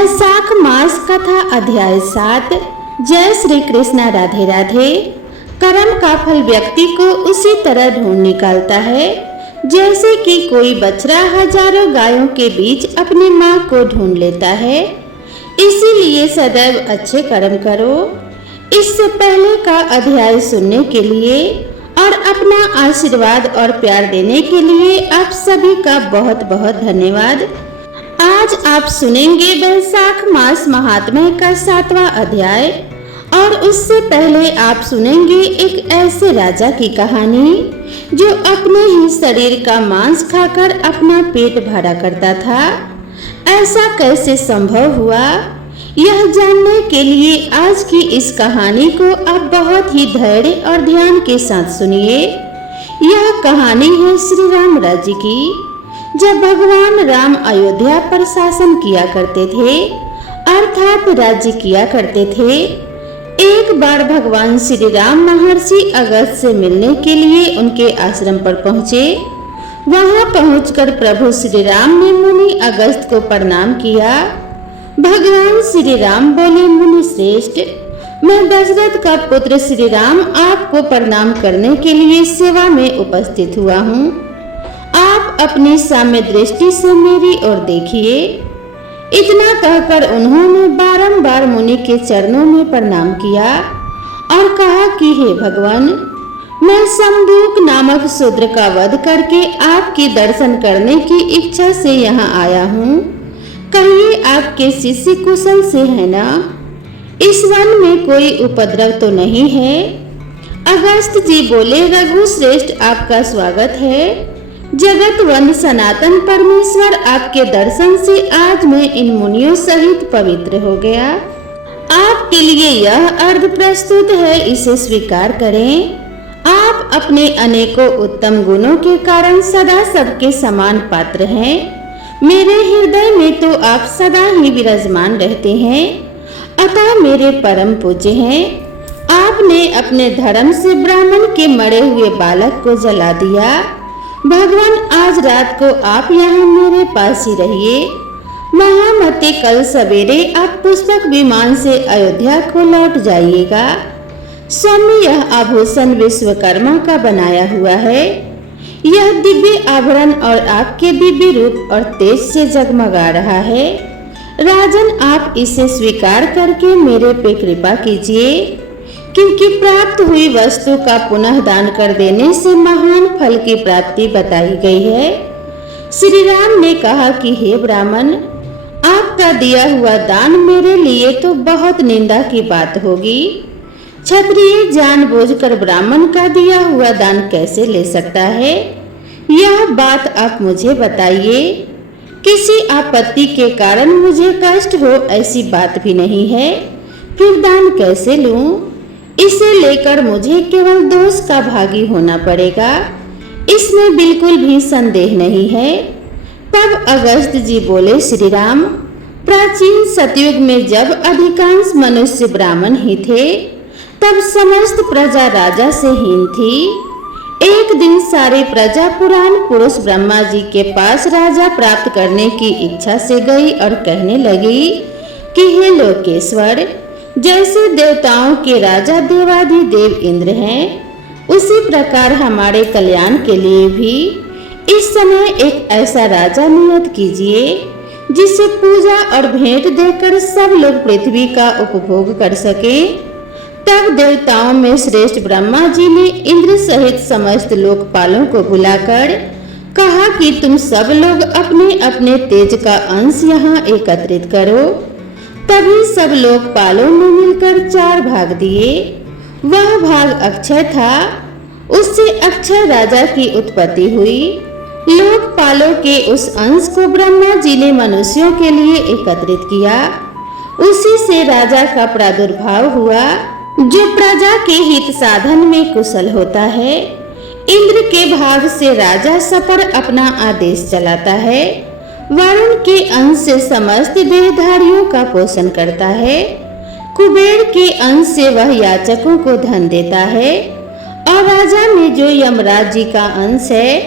वैशाख मास कथा अध्याय 7। जय श्री कृष्ण। राधे राधे। कर्म का फल व्यक्ति को उसी तरह ढूंढ निकालता है जैसे कि कोई बछड़ा हजारों गायों के बीच अपनी माँ को ढूंढ लेता है। इसीलिए सदैव अच्छे कर्म करो। इससे पहले का अध्याय सुनने के लिए और अपना आशीर्वाद और प्यार देने के लिए आप सभी का बहुत बहुत धन्यवाद। आज आप सुनेंगे वैशाख मास महात्म्य का 7वां अध्याय और उससे पहले आप सुनेंगे एक ऐसे राजा की कहानी जो अपने ही शरीर का मांस खाकर अपना पेट भरा करता था। ऐसा कैसे संभव हुआ, यह जानने के लिए आज की इस कहानी को आप बहुत ही धैर्य और ध्यान के साथ सुनिए। यह कहानी है श्री राम राज्य की। जब भगवान राम अयोध्या पर शासन किया करते थे अर्थात राज्य किया करते थे, एक बार भगवान श्री राम महर्षि अगस्त से मिलने के लिए उनके आश्रम पर पहुँचे। वहां पहुंचकर प्रभु श्री राम ने मुनि अगस्त को प्रणाम किया। भगवान श्री राम बोले, मुनि श्रेष्ठ, मैं दशरथ का पुत्र श्री राम आपको प्रणाम करने के लिए सेवा में उपस्थित हुआ हूँ। आप अपनी साम्य दृष्टि से मेरी ओर देखिए। इतना कहकर उन्होंने बारंबार मुनि के चरणों में प्रणाम किया और कहा कि हे भगवान, मैं शंभूक नामक शूद्र का वध करके आपके दर्शन करने की इच्छा से यहाँ आया हूँ। कहिए आपके शिष्य कुशल से है ना? इस वन में कोई उपद्रव तो नहीं है? अगस्त जी बोले, रघु श्रेष्ठ, आपका स्वागत है। जगत वन सनातन परमेश्वर आपके दर्शन से आज मैं इन मुनियों सहित पवित्र हो गया। आपके लिए यह अर्घ प्रस्तुत है, इसे स्वीकार करें। आप अपने अनेकों उत्तम गुणों के कारण सदा सबके समान पात्र हैं। मेरे हृदय में तो आप सदा ही विराजमान रहते हैं, अतः मेरे परम पूज्य हैं। आपने अपने धर्म से ब्राह्मण के मरे हुए बालक को जला दिया। भगवान, आज रात को आप यहाँ मेरे पास ही रहिए। महामते, कल सवेरे आप पुष्पक विमान से अयोध्या को लौट जाइएगा। स्वामी, यह आभूषण विश्वकर्मा का बनाया हुआ है। यह दिव्य आभरण और आपके दिव्य रूप और तेज से जगमगा रहा है। राजन, आप इसे स्वीकार करके मेरे पे कृपा कीजिए, क्योंकि प्राप्त हुई वस्तु का पुनः दान कर देने से महान फल की प्राप्ति बताई गई है। श्री राम ने कहा कि हे ब्राह्मण, आपका दिया हुआ दान मेरे लिए तो बहुत निंदा की बात होगी। क्षत्रिय जानबूझकर ब्राह्मण का दिया हुआ दान कैसे ले सकता है? यह बात आप मुझे बताइए। किसी आपत्ति के कारण मुझे कष्ट हो ऐसी बात भी नहीं है, फिर दान कैसे लूं? इसे लेकर मुझे केवल दोष का भागी होना पड़ेगा, इसमें बिल्कुल भी संदेह नहीं है। तब अगस्त जी बोले, श्री राम, प्राचीन सतयुग में जब अधिकांश मनुष्य ब्राह्मण ही थे, तब समस्त प्रजा राजा से हीन थी। एक दिन सारी प्रजा पुराण पुरुष ब्रह्मा जी के पास राजा प्राप्त करने की इच्छा से गई और कहने लगी कि हे लोकेश्वर, जैसे देवताओं के राजा देवाधिदेव इंद्र हैं, उसी प्रकार हमारे कल्याण के लिए भी इस समय एक ऐसा राजा नियुक्त कीजिए जिसे पूजा और भेंट देकर सब लोग पृथ्वी का उपभोग कर सके। तब देवताओं में श्रेष्ठ ब्रह्मा जी ने इंद्र सहित समस्त लोकपालों को बुलाकर कहा कि तुम सब लोग अपने अपने तेज का अंश यहाँ एकत्रित करो। तभी सब लोकपालों ने मिलकर 4 भाग दिए। वह भाग अक्षय था, उससे अक्षय राजा की उत्पत्ति हुई। लोकपालों के उस अंश को ब्रह्मा जी ने मनुष्यों के लिए एकत्रित किया। उसी से राजा का प्रादुर्भाव हुआ, जो प्रजा के हित साधन में कुशल होता है। इंद्र के भाग से राजा सपर अपना आदेश चलाता है। वरुण के अंश से समस्त देहधारियों का पोषण करता है। कुबेर के अंश से वह याचकों को धन देता है। और राजा में जो यमराज जी का अंश है,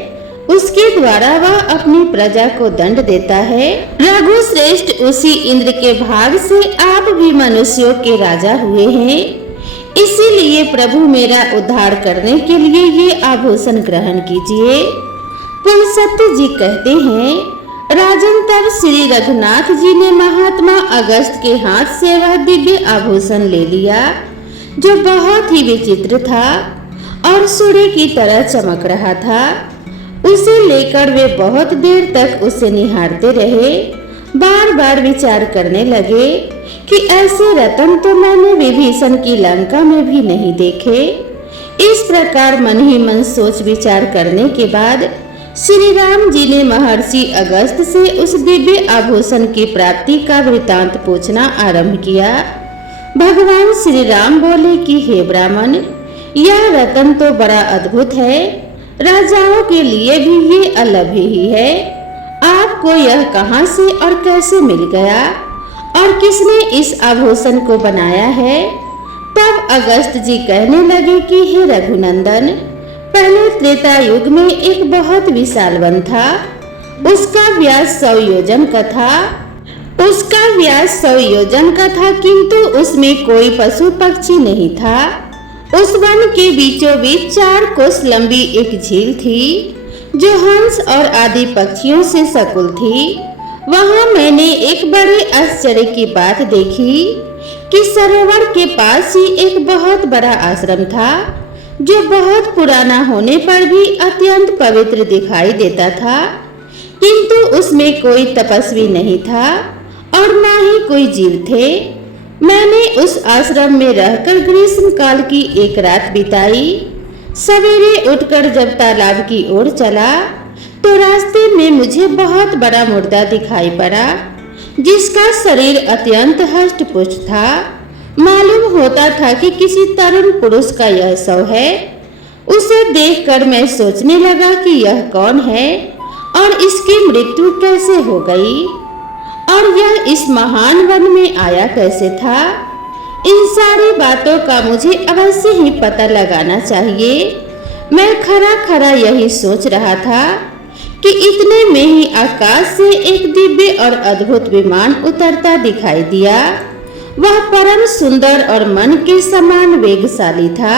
उसके द्वारा वह अपनी प्रजा को दंड देता है। रघु श्रेष्ठ उसी इंद्र के भाग से आप भी मनुष्यों के राजा हुए हैं, इसीलिए प्रभु मेरा उद्धार करने के लिए ये आभूषण ग्रहण कीजिए। पुलसत्य जी कहते हैं, राजन तब श्री रघुनाथ जी ने महात्मा अगस्त के हाथ से वह दिव्य आभूषण ले लिया, जो बहुत ही विचित्र था और सूर्य की तरह चमक रहा था। उसे लेकर वे बहुत देर तक उसे निहारते रहे, बार बार विचार करने लगे कि ऐसे रत्न तो मैंने विभीषण की लंका में भी नहीं देखे। इस प्रकार मन ही मन सोच विचार करने के बाद श्री राम जी ने महर्षि अगस्त से उस दिव्य आभूषण की प्राप्ति का वृतांत पूछना आरंभ किया। भगवान श्री राम बोले कि हे ब्राह्मण, यह रत्न तो बड़ा अद्भुत है, राजाओं के लिए भी ये अलभ्य ही है। आपको यह कहां से और कैसे मिल गया और किसने इस आभूषण को बनाया है? तब अगस्त जी कहने लगे कि हे रघुनंदन, पहले त्रेता युग में एक बहुत विशाल वन था। उसका व्यास 100 योजन का था, किंतु उसमें कोई पशु पक्षी नहीं था। उस वन के बीचों बीच 4 कोस लंबी एक झील थी, जो हंस और आदि पक्षियों से सकुल थी। वहां मैंने एक बड़े आश्चर्य की बात देखी कि सरोवर के पास ही एक बहुत बड़ा आश्रम था, जो बहुत पुराना होने पर भी अत्यंत पवित्र दिखाई देता था, किंतु उसमें कोई तपस्वी नहीं था और न ही कोई जीव थे। मैंने उस आश्रम में रहकर ग्रीष्म काल की एक रात बिताई। सवेरे उठकर जब तालाब की ओर चला तो रास्ते में मुझे बहुत बड़ा मुर्दा दिखाई पड़ा, जिसका शरीर अत्यंत हष्ट पुष्ट था। मालूम होता था कि किसी तरुण पुरुष का यह शव है। उसे देखकर मैं सोचने लगा कि यह कौन है और इसकी मृत्यु कैसे हो गई और यह इस महान वन में आया कैसे था। इन सारी बातों का मुझे अवश्य ही पता लगाना चाहिए। मैं खरा खरा यही सोच रहा था कि इतने में ही आकाश से एक दिव्य और अद्भुत विमान उतरता दिखाई दिया। वह परम सुंदर और मन के समान वेगशाली था।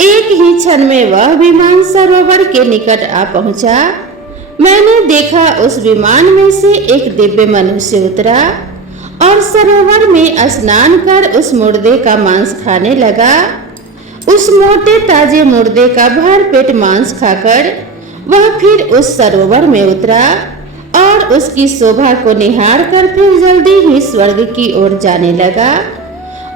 एक ही क्षण में वह विमान सरोवर के निकट आ पहुंचा। मैंने देखा उस विमान में से एक दिव्य मनुष्य उतरा और सरोवर में स्नान कर उस मुर्दे का मांस खाने लगा। उस मोटे ताजे मुर्दे का भर पेट मांस खाकर वह फिर उस सरोवर में उतरा और उसकी शोभा को निहार कर फिर जल्दी ही स्वर्ग की ओर जाने लगा।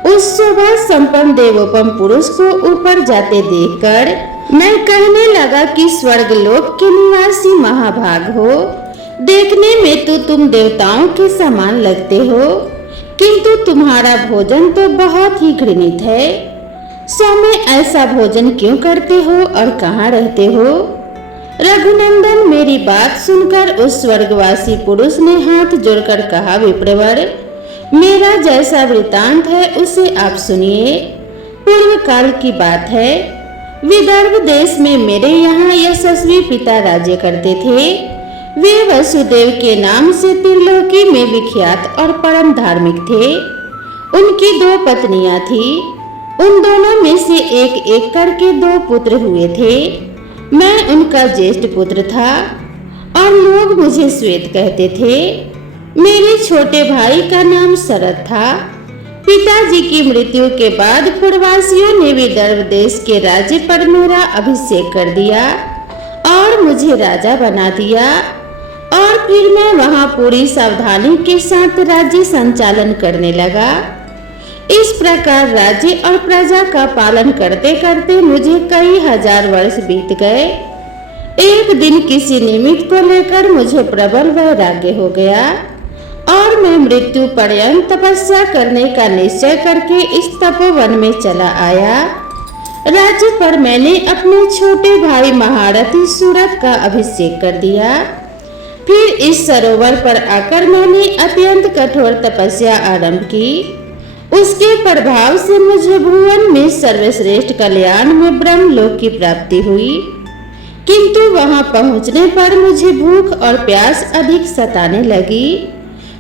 उस शोभा संपन्न देवोपम पुरुष को ऊपर जाते देखकर मैं कहने लगा कि स्वर्ग लोक के निवासी महाभाग हो। देखने में तो तुम देवताओं के समान लगते हो, किंतु तुम्हारा भोजन तो बहुत ही घृणित है। सो में ऐसा भोजन क्यों करते हो और कहाँ रहते हो? रघुनंदन, मेरी बात सुनकर उस स्वर्गवासी पुरुष ने हाथ जोड़कर कहा, विप्रवर, मेरा जैसा वृतांत है उसे आप सुनिए। पूर्व काल की बात है। विदर्भ देश में मेरे यहाँ यशस्वी पिता राज्य करते थे। वे वसुदेव के नाम से त्रिलोकी में विख्यात और परम धार्मिक थे। उनकी 2 पत्नियां थी। उन दोनों में से एक एक करके 2 पुत्र हुए थे। मैं उनका ज्येष्ठ पुत्र था और लोग मुझे श्वेत कहते थे। मेरे छोटे भाई का नाम शरद था। पिताजी की मृत्यु के बाद पूर्ववासियों ने विदर्भ देश के राज्य पर मेरा अभिषेक कर दिया और मुझे राजा बना दिया और फिर मैं वहां पूरी सावधानी के साथ राज्य संचालन करने लगा। इस प्रकार राज्य और प्रजा का पालन करते करते मुझे कई हजार वर्ष बीत गए। एक दिन किसी निमित्त को लेकर मुझे प्रबल वैराग्य हो गया और मैं मृत्यु पर्यंत तपस्या करने का निश्चय करके इस तपोवन में चला आया। राज्य पर मैंने अपने छोटे भाई महारथी सूरत का अभिषेक कर दिया। फिर इस सरोवर पर आकर मैंने अत्यंत कठोर तपस्या आरंभ की। उसके प्रभाव से मुझे भुवन में सर्वश्रेष्ठ कल्याण में ब्रह्मलोक की प्राप्ति हुई। किंतु वहां पहुंचने पर मुझे भूख और प्यास अधिक सताने लगी।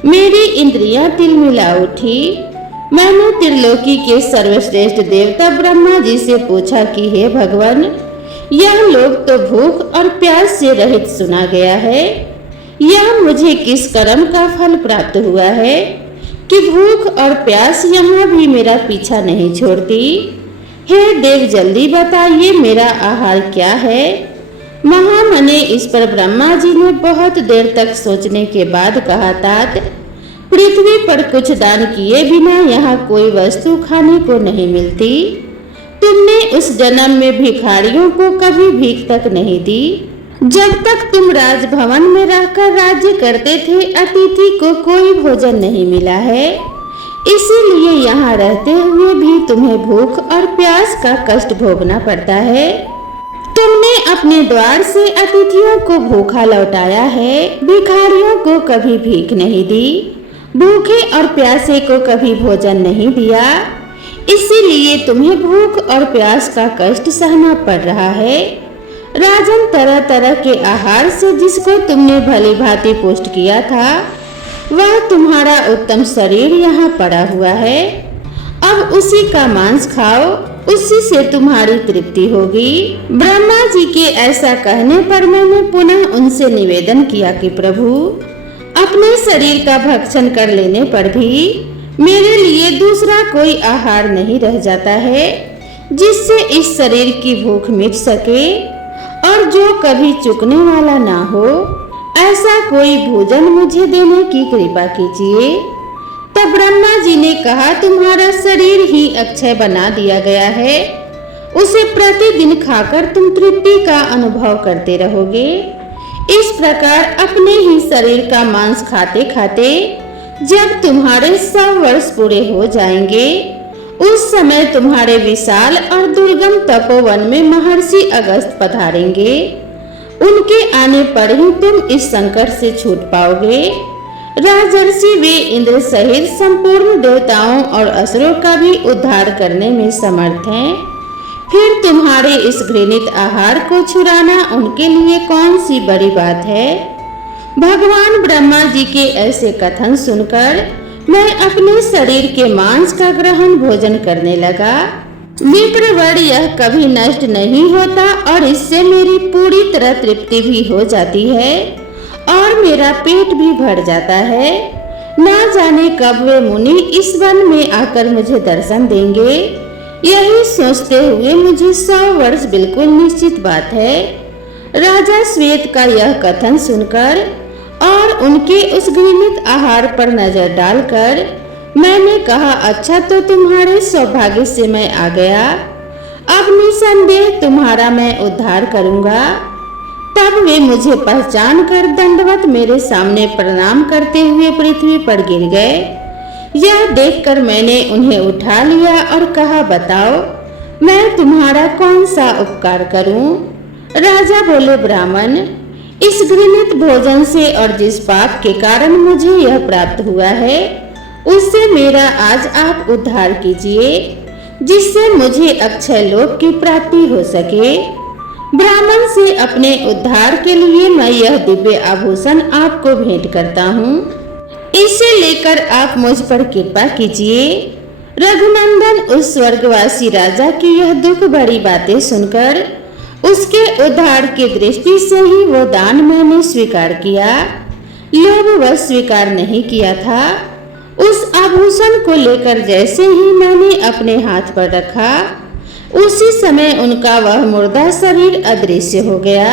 मेरी इंद्रियां तिलमिला उठी। मैंने त्रिलोकी के सर्वश्रेष्ठ देवता ब्रह्मा जी से पूछा कि हे भगवान, यह लोक तो भूख और प्यास से रहित सुना गया है। यह मुझे किस कर्म का फल प्राप्त हुआ है कि भूख और प्यास यहाँ भी मेरा पीछा नहीं छोड़ती। हे देव, जल्दी बताइए मेरा आहार क्या है। महामने इस पर ब्रह्मा जी ने बहुत देर तक सोचने के बाद कहा, तात, पृथ्वी पर कुछ दान किए बिना यहाँ कोई वस्तु खाने को नहीं मिलती। तुमने उस जन्म में भिखारियों को कभी भीख तक नहीं दी। जब तक तुम राजभवन में रहकर राज्य करते थे, अतिथि को कोई भोजन नहीं मिला है। इसीलिए यहाँ रहते हुए भी तुम्हें भूख और प्यास का कष्ट भोगना पड़ता है। तुमने अपने द्वार से अतिथियों को भूखा लौटाया है, भिखारियों को कभी भीख नहीं दी, भूखे और प्यासे को कभी भोजन नहीं दिया। इसीलिए तुम्हें भूख और प्यास का कष्ट सहना पड़ रहा है। राजन, तरह तरह के आहार से जिसको तुमने भली भांति पुष्ट किया था, वह तुम्हारा उत्तम शरीर यहाँ पड़ा हुआ है। अब उसी का मांस खाओ, उसी से तुम्हारी तृप्ति होगी। ब्रह्मा जी के ऐसा कहने पर मैंने पुनः उनसे निवेदन किया कि प्रभु, अपने शरीर का भक्षण कर लेने पर भी मेरे लिए दूसरा कोई आहार नहीं रह जाता है जिससे इस शरीर की भूख मिट सके और जो कभी चुकने वाला ना हो। ऐसा कोई भोजन मुझे देने की कृपा कीजिए। तब ब्रह्मा जी ने कहा, तुम्हारा शरीर ही अक्षय बना दिया गया है, उसे प्रतिदिन खाकर तुम तृप्ति का अनुभव करते रहोगे। इस प्रकार अपने ही शरीर का मांस खाते खाते जब तुम्हारे 100 वर्ष पूरे हो जाएंगे, उस समय तुम्हारे विशाल और दुर्गम तपोवन में महर्षि अगस्त पधारेंगे। उनके आने पर ही तुम इस संकट से छूट पाओगे। राजर्षि वे इंद्र सहित संपूर्ण देवताओं और असुरों का भी उद्धार करने में समर्थ हैं। फिर तुम्हारे इस घृणित आहार को छुड़ाना उनके लिए कौन सी बड़ी बात है। भगवान ब्रह्मा जी के ऐसे कथन सुनकर मैं अपने शरीर के मांस का ग्रहण भोजन करने लगा। विप्रवर यह कभी नष्ट नहीं होता और इससे मेरी पूरी तरह तृप्ति भी हो जाती है और मेरा पेट भी भर जाता है। ना जाने कब वे मुनि इस वन में आकर मुझे दर्शन देंगे। यही सोचते हुए मुझे 100 वर्ष बिल्कुल निश्चित बात है। राजा श्वेत का यह कथन सुनकर और उनके उस घृणित आहार पर नजर डालकर मैंने कहा, अच्छा तो तुम्हारे सौभाग्य से मैं आ गया। अब निसंदेह तुम्हारा मैं उद्धार करूंगा। तब वे मुझे पहचान कर दंडवत मेरे सामने प्रणाम करते हुए पृथ्वी पर गिर गए। यह देखकर मैंने उन्हें उठा लिया और कहा, बताओ मैं तुम्हारा कौन सा उपकार करूं। राजा बोले, ब्राह्मण, इस घृणित भोजन से और जिस पाप के कारण मुझे यह प्राप्त हुआ है, उससे मेरा आज आप उद्धार कीजिए, जिससे मुझे अक्षय लोक की प्राप्ति हो सके। ब्राह्मण से अपने उद्धार के लिए मैं यह दिव्य आभूषण आपको भेंट करता हूँ। इसे लेकर आप मुझ पर कृपा कीजिए। रघुनंदन उस स्वर्गवासी राजा की यह दुख भरी बातें सुनकर उसके उद्धार की दृष्टि से ही वो दान मैंने स्वीकार किया, लोभवश स्वीकार नहीं किया था। उस आभूषण को लेकर जैसे ही मैंने अपने हाथ पर रखा, उसी समय उनका वह मुर्दा शरीर अदृश्य हो गया।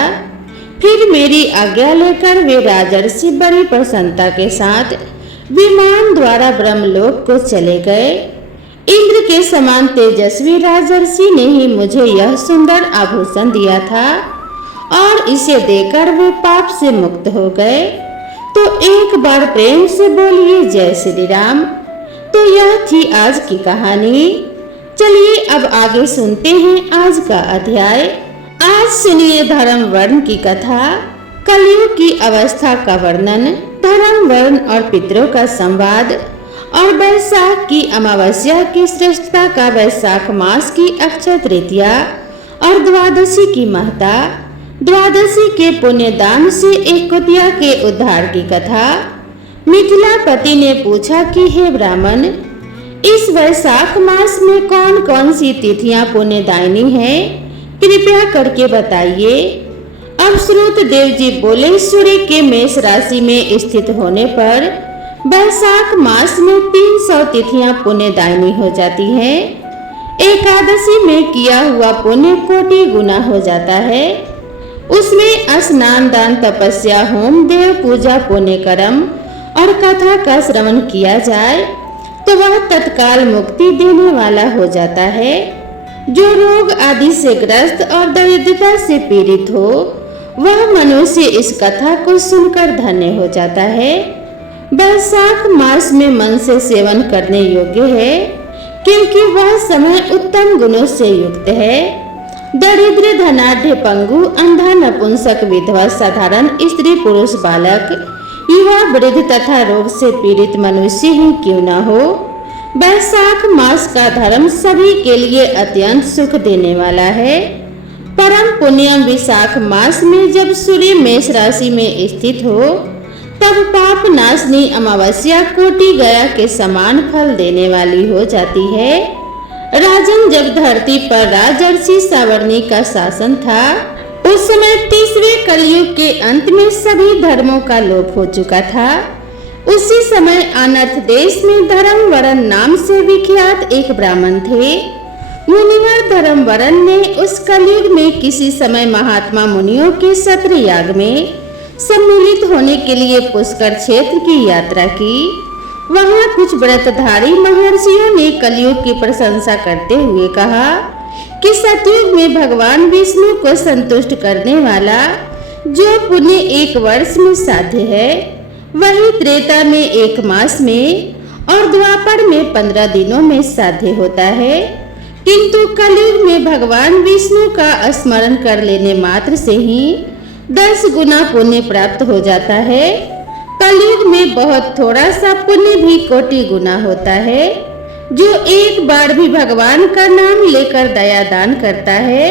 फिर मेरी आज्ञा लेकर वे राजर्षि बड़ी प्रसन्नता के साथ विमान द्वारा ब्रह्मलोक को चले गए। इंद्र के समान तेजस्वी राजर्षि ने ही मुझे यह सुंदर आभूषण दिया था और इसे देकर वे पाप से मुक्त हो गए। तो एक बार प्रेम से बोलिए जय श्री राम। तो यह थी आज की कहानी। चलिए अब आगे सुनते हैं आज का अध्याय। आज सुनिए धर्म वर्ण की कथा, कलयुग की अवस्था का वर्णन, धर्म वर्ण और पितरों का संवाद और वैशाख की अमावस्या की श्रेष्ठता का, वैशाख मास की अक्षय तृतीया और द्वादशी की महत्ता, द्वादशी के पुण्य दान से एक कुतिया के उद्धार की कथा। मिथिलापति ने पूछा कि हे ब्राह्मण, इस वैशाख मास में कौन कौन सी तिथियां पुण्यदायिनी हैं? कृपया करके बताइए। अब श्रुत देव जी बोले, सूर्य के मेष राशि में स्थित होने पर वैशाख मास में 300 तिथियां पुण्यदायिनी हो जाती हैं। एकादशी में किया हुआ पुण्य कोटि गुना हो जाता है। उसमें स्नान, दान, तपस्या, होम, देव पूजा, पुण्य कर्म और कथा का श्रवण किया जाए तो वह तत्काल मुक्ति देने वाला हो जाता है। जो रोग आदि से ग्रस्त और दरिद्रता से पीड़ित हो, वह मनुष्य इस कथा को सुनकर धन्य हो जाता है। वैशाख मास में मन से सेवन करने योग्य है, क्योंकि वह समय उत्तम गुणों से युक्त है। दरिद्र, धनाढ्य, पंगु, अंधा, नपुंसक, विधवा, साधारण स्त्री, पुरुष, बालक, युवा, वृद्ध तथा रोग से पीड़ित मनुष्य ही क्यों न हो, वैशाख मास का धर्म सभी के लिए अत्यंत सुख देने वाला है। परम पुण्यम विशाख मास में जब सूर्य मेष राशि में स्थित हो, तब पाप नाशनी अमावस्या कोटि गया के समान फल देने वाली हो जाती है। राजन, जब धरती पर राजर्षि सावर्णी का शासन था, उस समय 30वें कलयुग के अंत में सभी धर्मों का लोप हो चुका था। उसी समय अनर्थ देश में धर्मवरन नाम से विख्यात एक ब्राह्मण थे। मुनिवर धर्मवरन ने उस कलयुग में किसी समय महात्मा मुनियों के सत्र याग में सम्मिलित होने के लिए पुष्कर क्षेत्र की यात्रा की। वहां कुछ व्रतधारी महर्षियों ने कलयुग की प्रशंसा करते हुए कहा कि सतयुग में भगवान विष्णु को संतुष्ट करने वाला जो पुण्य 1 वर्ष में साध्य है, वही त्रेता में 1 मास में और द्वापर में 15 दिनों में साध्य होता है। किंतु कलयुग में भगवान विष्णु का स्मरण कर लेने मात्र से ही 10 गुना पुण्य प्राप्त हो जाता है। कलयुग में बहुत थोड़ा सा पुण्य भी कोटि गुना होता है। जो एक बार भी भगवान का नाम लेकर दया दान करता है,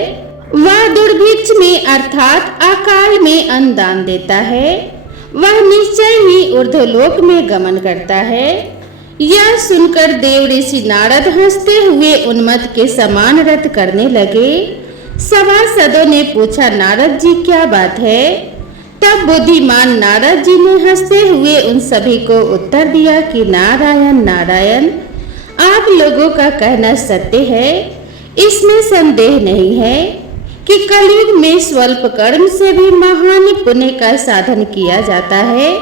वह दुर्भिक्ष में अर्थात अकाल में अन्न दान देता है। वह निश्चय ही ऊर्ध्वलोक में गमन करता है। यह सुनकर देव ऋषि नारद हंसते हुए उन्मत्त के समान रट करने लगे। सभासदों ने पूछा, नारद जी क्या बात है? तब बुद्धिमान नारद जी ने हंसते हुए उन सभी को उत्तर दिया कि नारायण नारायण, आप लोगों का कहना सत्य है। इसमें संदेह नहीं है कि कलयुग में स्वल्प कर्म से भी महान पुण्य का साधन किया जाता है।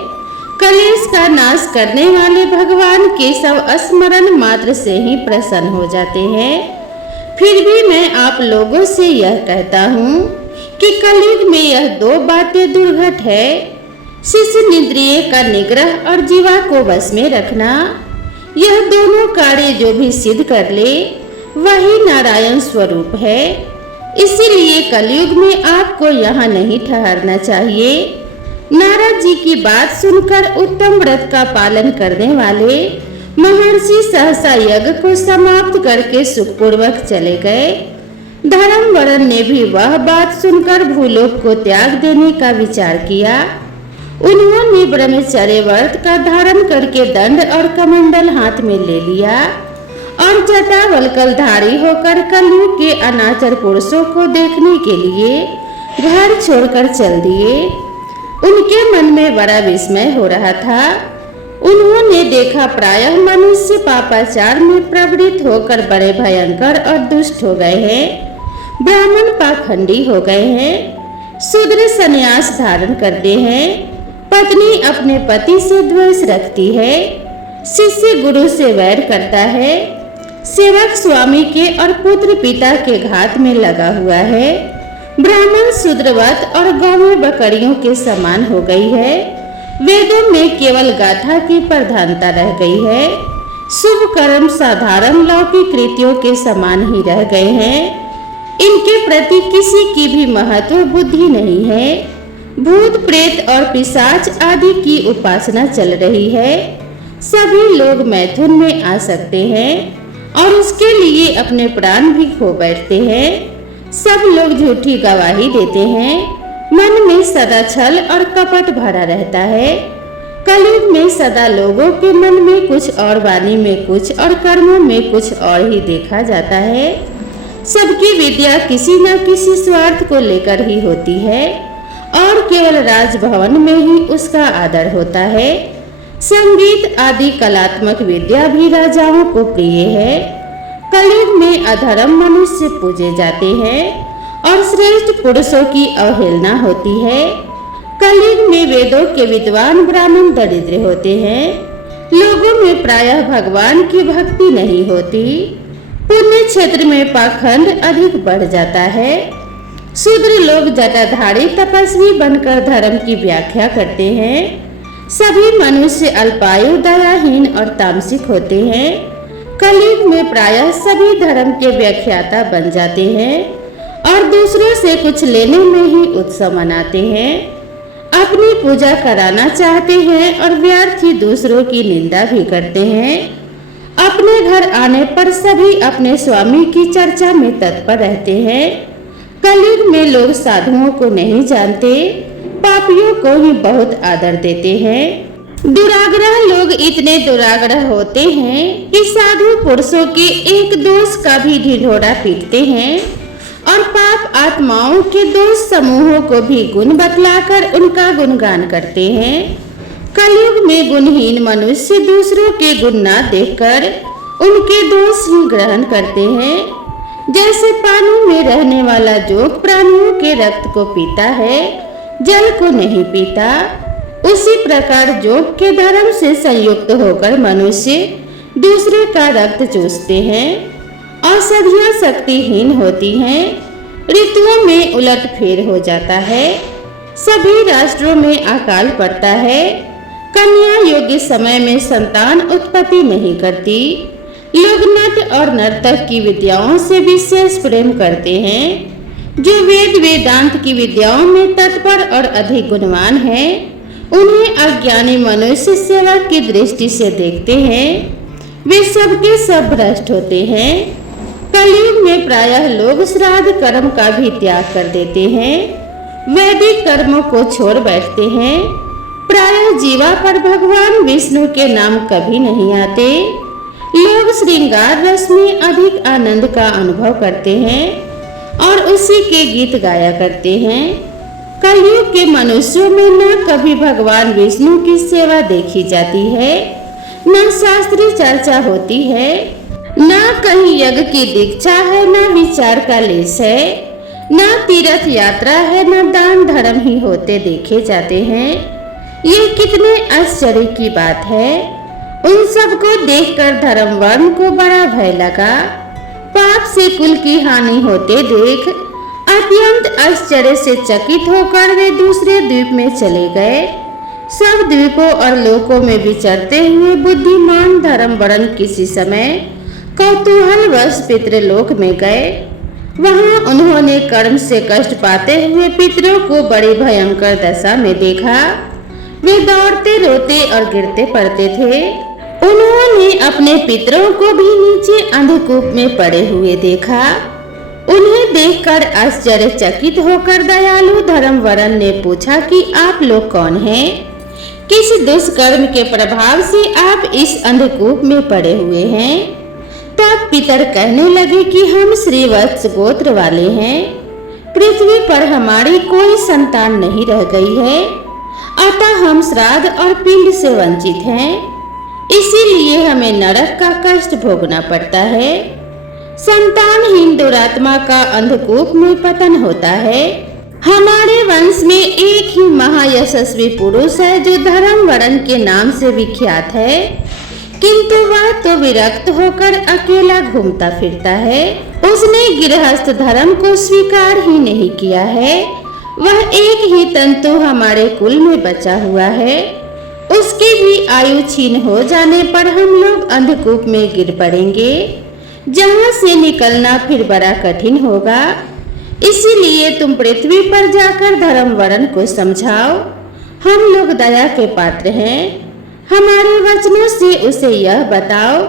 कलेश का नाश करने वाले भगवान के सब स्मरण मात्र से ही प्रसन्न हो जाते हैं। फिर भी मैं आप लोगों से यह कहता हूँ कि कलयुग में यह 2 बातें दुर्घट है। शिष्य इंद्रिय का निग्रह और जीवा को वश में रखना। यह दोनों कार्य जो भी सिद्ध कर ले, वही नारायण स्वरूप है। इसीलिए कलयुग में आपको यहाँ नहीं ठहरना चाहिए। नारद जी की बात सुनकर उत्तम व्रत का पालन करने वाले महर्षि सहसा यज्ञ को समाप्त करके सुखपूर्वक चले गए। धर्मवरन ने भी वह बात सुनकर भूलोक को त्याग देने का विचार किया। उन्होंने ब्रह्मचर्य व्रत का धारण करके दंड और कमंडल हाथ में ले लिया और जटावल्कलधारी होकर कलयुग के अनाचर पुरुषों को देखने के लिए घर छोड़कर चल दिए। उनके मन में बड़ा विस्मय हो रहा था। उन्होंने देखा प्रायः मनुष्य पापाचार में प्रवृत्त होकर बड़े भयंकर और दुष्ट हो गए हैं। ब्राह्मण पाखंडी हो गए हैं। शूद्र संन्यास धारण करते हैं। पत्नी अपने पति से द्वेष रखती है। शिष्य गुरु से वैर करता है। सेवक स्वामी के और पुत्र पिता के घात में लगा हुआ है। ब्राह्मण शूद्रवत और गौएं बकरियों के समान हो गई है। वेदों में केवल गाथा की प्रधानता रह गई है। शुभ कर्म साधारण लौकिक कृतियों के समान ही रह गए हैं। इनके प्रति किसी की भी महत्व बुद्धि नहीं है। भूत प्रेत और पिशाच आदि की उपासना चल रही है। सभी लोग मैथुन में आ सकते हैं और उसके लिए अपने प्राण भी खो बैठते हैं। सब लोग झूठी गवाही देते हैं। मन में सदा छल और कपट भरा रहता है। कलयुग में सदा लोगों के मन में कुछ और, वाणी में कुछ और कर्मों में कुछ और ही देखा जाता है। सबकी विद्या किसी न किसी स्वार्थ को लेकर ही होती है और केवल राजभवन में ही उसका आदर होता है। संगीत आदि कलात्मक विद्या भी राजाओं को प्रिय है। कलयुग में अधर्म मनुष्य पूजे जाते हैं और श्रेष्ठ पुरुषों की अवहेलना होती है। कलयुग में वेदों के विद्वान ब्राह्मण दरिद्र होते हैं। लोगों में प्रायः भगवान की भक्ति नहीं होती। पुण्य क्षेत्र में पाखंड अधिक बढ़ जाता है। शूद्र लोग जटाधारी तपस्वी बनकर धर्म की व्याख्या करते हैं। सभी मनुष्य अल्पायु, दयाहीन और तामसिक होते हैं। कलयुग में प्रायः सभी धर्म के व्याख्याता बन जाते हैं और दूसरों से कुछ लेने में ही उत्सव मनाते हैं। अपनी पूजा कराना चाहते हैं और व्यर्थ ही दूसरों की निंदा भी करते हैं। अपने घर आने पर सभी अपने स्वामी की चर्चा में तत्पर रहते हैं। कलयुग में लोग साधुओं को नहीं जानते, पापियों को ही बहुत आदर देते हैं। दुराग्रह लोग इतने दुराग्रह होते हैं कि साधु पुरुषों के एक दोष का भी ढिढोरा पीटते हैं और पाप आत्माओं के दोष समूहों को भी गुण बतलाकर उनका गुणगान करते हैं। कलयुग में गुणहीन मनुष्य दूसरों के गुण न देखकर उनके दोष ही ग्रहण करते हैं। जैसे पानी में रहने वाला जोग प्राणियों के रक्त को पीता है, जल को नहीं पीता, उसी प्रकार जोग के धर्म से संयुक्त होकर मनुष्य दूसरे का रक्त चूसते हैं। औषधियां शक्तिहीन होती हैं, ऋतुओं में उलटफेर हो जाता है, सभी राष्ट्रों में अकाल पड़ता है, कन्या योग्य समय में संतान उत्पत्ति नहीं करती। लोग नट और नर्तक की विद्याओं से विशेष प्रेम करते हैं। जो वेद वेदांत की विद्याओं में तत्पर और अधिक गुणवान है, उन्हें अज्ञानी मनुष्य सेवा की दृष्टि से देखते हैं। वे सबके सब भ्रष्ट होते हैं। कलयुग में प्रायः लोग श्राद्ध कर्म का भी त्याग कर देते हैं, वैदिक कर्मों को छोड़ बैठते हैं। प्रायः जीवा पर भगवान विष्णु के नाम कभी नहीं आते। लोग श्रृंगार रस में अधिक आनंद का अनुभव करते हैं और उसी के गीत गाया करते हैं। कलयुग के मनुष्यों में न कभी भगवान विष्णु की सेवा देखी जाती है, न शास्त्रीय चर्चा होती है, न कहीं यज्ञ की दीक्षा है, न विचार का लेस है, न तीर्थ यात्रा है, न दान धर्म ही होते देखे जाते हैं। ये कितने आश्चर्य की बात है। उन सबको देखकर धर्मवर्ण को बड़ा भय लगा। पाप से कुल की हानि होते देख अत्यंत आश्चर्य से चकित होकर वे दूसरे द्वीप में चले गए। सब द्वीपों और लोकों में विचरते हुए बुद्धिमान धर्मवर्ण किसी समय कौतूहलवश पितृलोक में गए। वहां उन्होंने कर्म से कष्ट पाते हुए पितरों को बड़ी भयंकर दशा में देखा। वे दौड़ते, रोते और गिरते पड़ते थे। उन्होंने अपने पितरों को भी नीचे अंधकूप में पड़े हुए देखा। उन्हें देखकर आश्चर्यचकित होकर दयालु धर्मवरण ने पूछा कि आप लोग कौन हैं? किस दुष्कर्म के प्रभाव से आप इस अंधकूप में पड़े हुए हैं? तब पितर कहने लगे कि हम श्रीवत्स गोत्र वाले हैं। पृथ्वी पर हमारी कोई संतान नहीं रह गई है, अतः हम श्राद्ध और पिंड से वंचित हैं। इसीलिए हमें नरक का कष्ट भोगना पड़ता है। संतानहीन दुरात्मा का अंधकूप में पतन होता है। हमारे वंश में एक ही महायशस्वी पुरुष है जो धर्मवरण के नाम से विख्यात है, किंतु वह तो विरक्त होकर अकेला घूमता फिरता है। उसने गृहस्थ धर्म को स्वीकार ही नहीं किया है। वह एक ही तंतु हमारे कुल में बचा हुआ है। उसकी भी आयु छीन हो जाने पर हम लोग अंधकूप में गिर पड़ेंगे, जहाँ से निकलना फिर बड़ा कठिन होगा। इसीलिए तुम पृथ्वी पर जाकर धर्मवरण को समझाओ। हम लोग दया के पात्र हैं। हमारे वचनों से उसे यह बताओ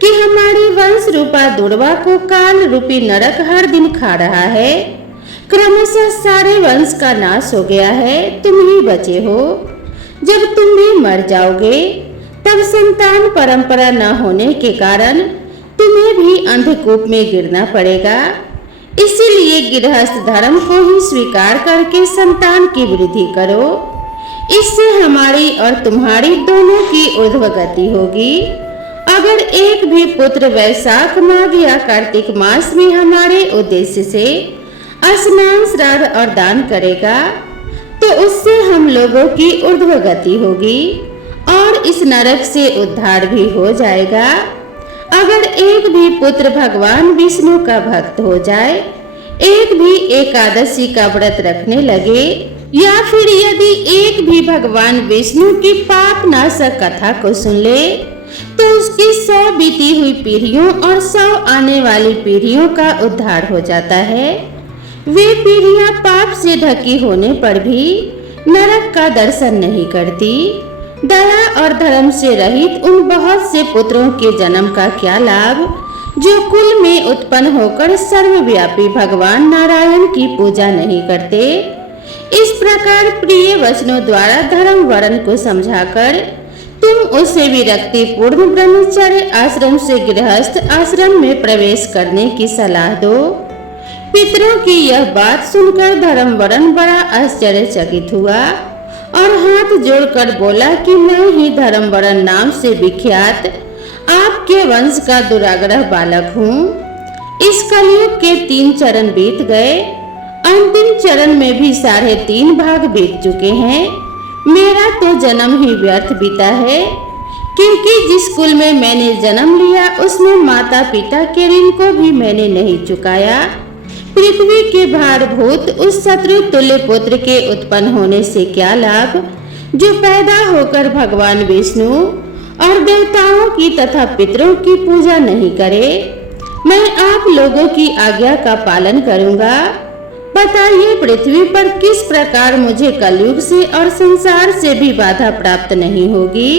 कि हमारी वंश रूपा दुर्वा को काल रूपी नरक हर दिन खा रहा है। क्रमशः सारे वंश का नाश हो गया है, तुम ही बचे हो। जब तुम भी मर जाओगे तब संतान परंपरा न होने के कारण तुम्हें भी अंधकूप में गिरना पड़ेगा। इसीलिए गृहस्थ धर्म को ही स्वीकार करके संतान की वृद्धि करो। इससे हमारी और तुम्हारी दोनों की ऊर्ध्व गति होगी। अगर एक भी पुत्र वैशाख, माघ या कार्तिक मास में हमारे उद्देश्य से स्नान, श्राद्ध और दान करेगा तो उससे हम लोगों की ऊर्ध्व गति होगी और इस नरक से उद्धार भी हो जाएगा। अगर एक भी पुत्र भगवान विष्णु का भक्त हो जाए, एक भी एकादशी का व्रत रखने लगे, या फिर यदि एक भी भगवान विष्णु की पाप नाशक कथा को सुन ले तो उसकी 100 बीती हुई पीढ़ियों और 100 आने वाली पीढ़ियों का उद्धार हो जाता है। वे पीढ़ियां पाप से ढकी होने पर भी नरक का दर्शन नहीं करती। दया और धर्म से रहित उन बहुत से पुत्रों के जन्म का क्या लाभ जो कुल में उत्पन्न होकर सर्वव्यापी भगवान नारायण की पूजा नहीं करते। इस प्रकार प्रिय वचनों द्वारा धर्म वर्ण को समझाकर तुम उसे विरक्ति पूर्ण ब्रह्मचर्य आश्रम से गृहस्थ आश्रम में प्रवेश करने की सलाह दो। पितरों की यह बात सुनकर धर्मवरण बड़ा आश्चर्यचकित हुआ और हाथ जोड़कर बोला कि मैं ही धर्मवरण नाम से विख्यात आपके वंश का दुराग्रह बालक हूँ। इस कलयुग के 3 चरण बीत गए, अंतिम चरण में भी 3.5 भाग बीत चुके हैं। मेरा तो जन्म ही व्यर्थ बीता है, क्योंकि जिस कुल में मैंने जन्म लिया उसमें माता पिता के ऋण को भी मैंने नहीं चुकाया। पृथ्वी के भारभूत उस शत्रु तुल्य पुत्र के उत्पन्न होने से क्या लाभ जो पैदा होकर भगवान विष्णु और देवताओं की तथा पितरों की पूजा नहीं करे। मैं आप लोगों की आज्ञा का पालन करूंगा। बताइए पृथ्वी पर किस प्रकार मुझे कलयुग से और संसार से भी बाधा प्राप्त नहीं होगी।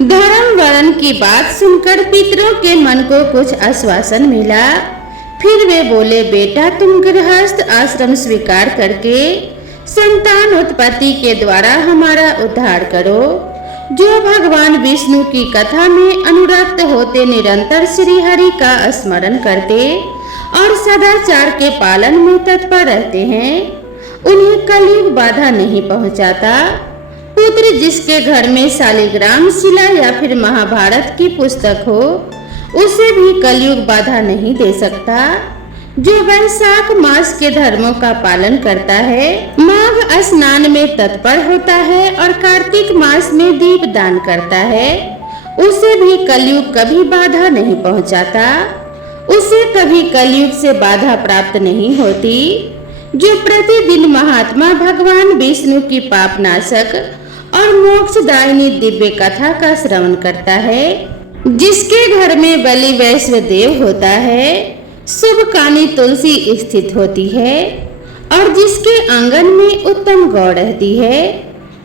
धर्म वर्ण की बात सुनकर पितरों के मन को कुछ आश्वासन मिला। फिर वे बोले, बेटा तुम गृहस्थ आश्रम स्वीकार करके संतान उत्पत्ति के द्वारा हमारा उद्धार करो। जो भगवान विष्णु की कथा में अनुरक्त होते निरंतर श्री हरि का स्मरण करते और सदाचार के पालन में तत्पर रहते हैं, उन्हें कलयुग बाधा नहीं पहुंचाता। पुत्र जिसके घर में शालिग्राम शिला या फिर महाभारत की पुस्तक हो उसे भी कलयुग बाधा नहीं दे सकता। जो वैशाख मास के धर्मों का पालन करता है, माघ स्नान में तत्पर होता है और कार्तिक मास में दीप दान करता है, उसे भी कलयुग कभी बाधा नहीं पहुंचाता। उसे कभी कलयुग से बाधा प्राप्त नहीं होती। जो प्रतिदिन महात्मा भगवान विष्णु की पाप नाशक और मोक्षदायिनी दिव्य कथा का श्रवण करता है, जिसके घर में बलि वैश्व देव होता है, शुभ कानी तुलसी स्थित होती है और जिसके आंगन में उत्तम गौ रहती है,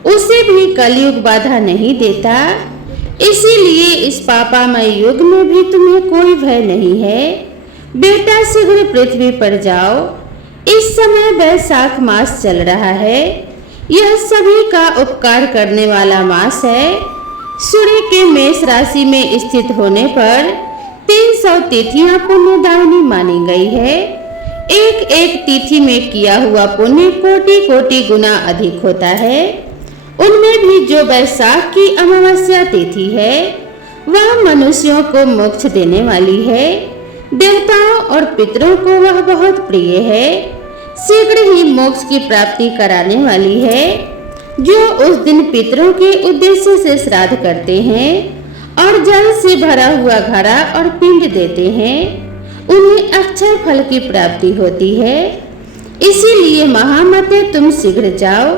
उसे भी कलयुग बाधा नहीं देता। इसीलिए इस पापामय युग में भी तुम्हें कोई भय नहीं है। बेटा शीघ्र पृथ्वी पर जाओ। इस समय वैशाख मास चल रहा है। यह सभी का उपकार करने वाला मास है। सूर्य के मेष राशि में स्थित होने पर 300 तिथियां पुण्यदायिनी मानी गई है। एक एक तिथि में किया हुआ पुण्य कोटि कोटि गुना अधिक होता है। उनमें भी जो वैशाख की अमावस्या तिथि है वह मनुष्यों को मोक्ष देने वाली है। देवताओं और पितरों को वह बहुत प्रिय है, शीघ्र ही मोक्ष की प्राप्ति कराने वाली है। जो उस दिन पितरों के उद्देश्य से श्राद्ध करते हैं और जल से भरा हुआ घड़ा और पिंड देते हैं, उन्हें अक्षय फल की प्राप्ति होती है। इसीलिए महामते तुम शीघ्र जाओ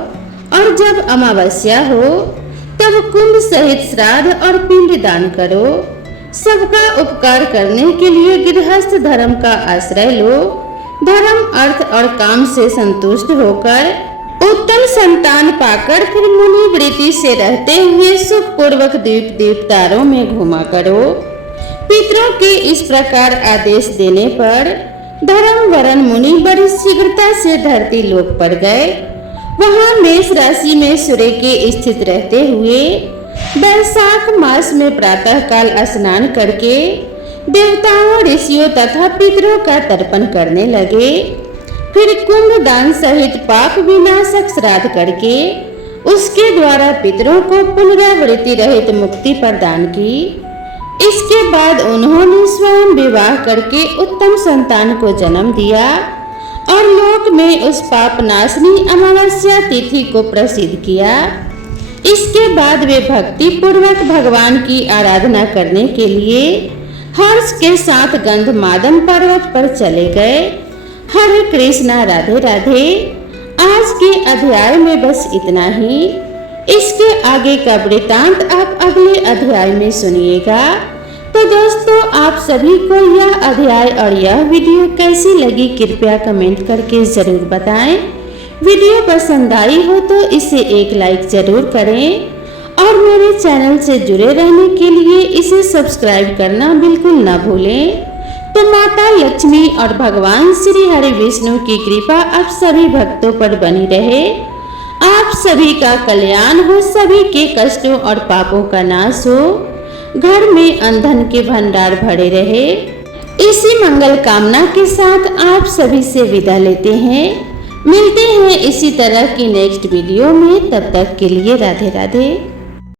और जब अमावस्या हो तब कुंभ सहित श्राद्ध और पिंड दान करो। सबका उपकार करने के लिए गृहस्थ धर्म का आश्रय लो। धर्म अर्थ और काम से संतुष्ट होकर उत्तम संतान पाकर फिर मुनि वृत्ति से रहते हुए सुख पूर्वक द्वीप द्वीपतारों में घूमा करो। पितरों के इस प्रकार आदेश देने पर धर्मवरन मुनि बड़ी शीघ्रता से धरती लोक पर गए। वहां मेष राशि में सूर्य के स्थित रहते हुए वैशाख मास में प्रातः काल स्नान करके देवताओं, ऋषियों तथा पितरों का तर्पण करने लगे। फिर कुंभ दान सहित पाप विनाशक श्राद्ध करके उसके द्वारा पितरों को पुनरावृत्ति रहित मुक्ति प्रदान की। इसके बाद उन्होंने स्वयं विवाह करके उत्तम संतान को जन्म दिया और लोक में उस पाप नाशनी अमावस्या तिथि को प्रसिद्ध किया। इसके बाद वे भक्ति पूर्वक भगवान की आराधना करने के लिए हर्ष के साथ गंधमादन पर्वत पर चले गए। हरे कृष्णा, राधे राधे। आज के अध्याय में बस इतना ही। इसके आगे का वृतांत आप अगले अध्याय में सुनिएगा। तो दोस्तों, आप सभी को यह अध्याय और यह वीडियो कैसी लगी कृपया कमेंट करके जरूर बताएं। वीडियो पसंद आई हो तो इसे एक लाइक जरूर करें और मेरे चैनल से जुड़े रहने के लिए इसे सब्सक्राइब करना बिल्कुल न भूलें। तो माता लक्ष्मी और भगवान श्री हरि विष्णु की कृपा आप सभी भक्तों पर बनी रहे। आप सभी का कल्याण हो, सभी के कष्टों और पापों का नाश हो, घर में अन्न के भंडार भरे रहे। इसी मंगल कामना के साथ आप सभी से विदा लेते हैं। मिलते हैं इसी तरह की नेक्स्ट वीडियो में। तब तक के लिए राधे राधे।